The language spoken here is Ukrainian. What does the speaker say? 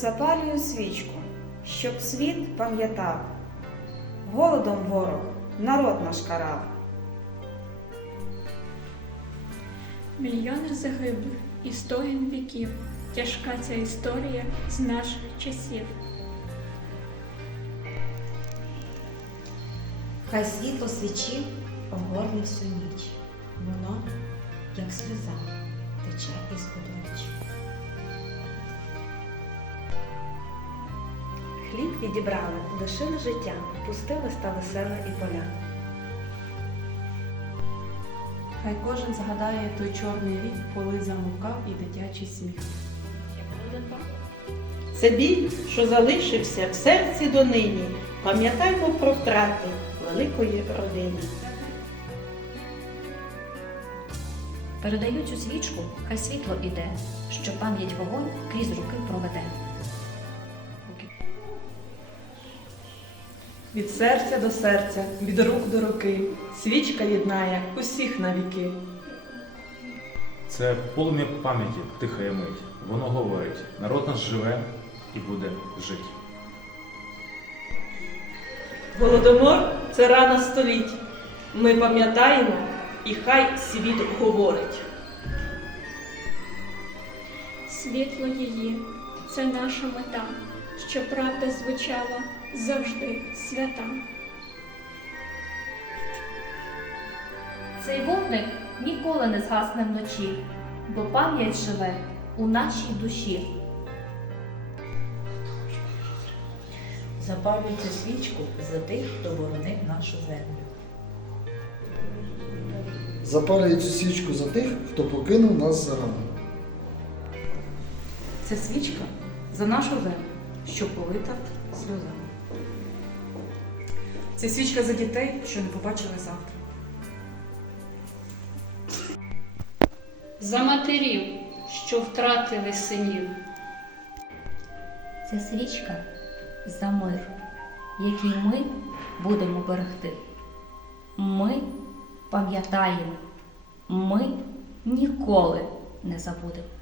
Запалюю свічку, щоб світ пам'ятав. Голодом ворог народ наш карав. Мільйони загиблих і стоїн віків. Тяжка ця історія з наших часів. Хай світло свічі огорне всю ніч. Воно, як сльоза, тече із облич. Хліб відібрали, лишили життя, пустили стали села і поля. Хай кожен згадає той чорний рік, коли замовкав і дитячий сміх. Це біль, що залишився в серці донині. Пам'ятаймо про втрати великої родини. Передаю цю свічку, хай світло іде, що пам'ять вогонь крізь руки проведе. Від серця до серця, від рук до руки, свічка єднає усіх навіки. Це полум'я пам'яті, тихає мить. Воно говорить, народ наш живе і буде жити. Голодомор це рана століть. Ми пам'ятаємо, і хай світ говорить. Світло її це наша мета, що правда звучала завжди свята. Цей вогник ніколи не згасне вночі, бо пам'ять живе у нашій душі. Запалюй цю свічку за тих, хто боронив нашу землю. Запалюю цю свічку за тих, хто покинув нас зарано. Це свічка за нашу землю, що полита сльозами. Це свічка за дітей, що не побачили завтра. За матерів, що втратили синів. Це свічка за мир, який ми будемо берегти. Ми пам'ятаємо, ми ніколи не забудемо.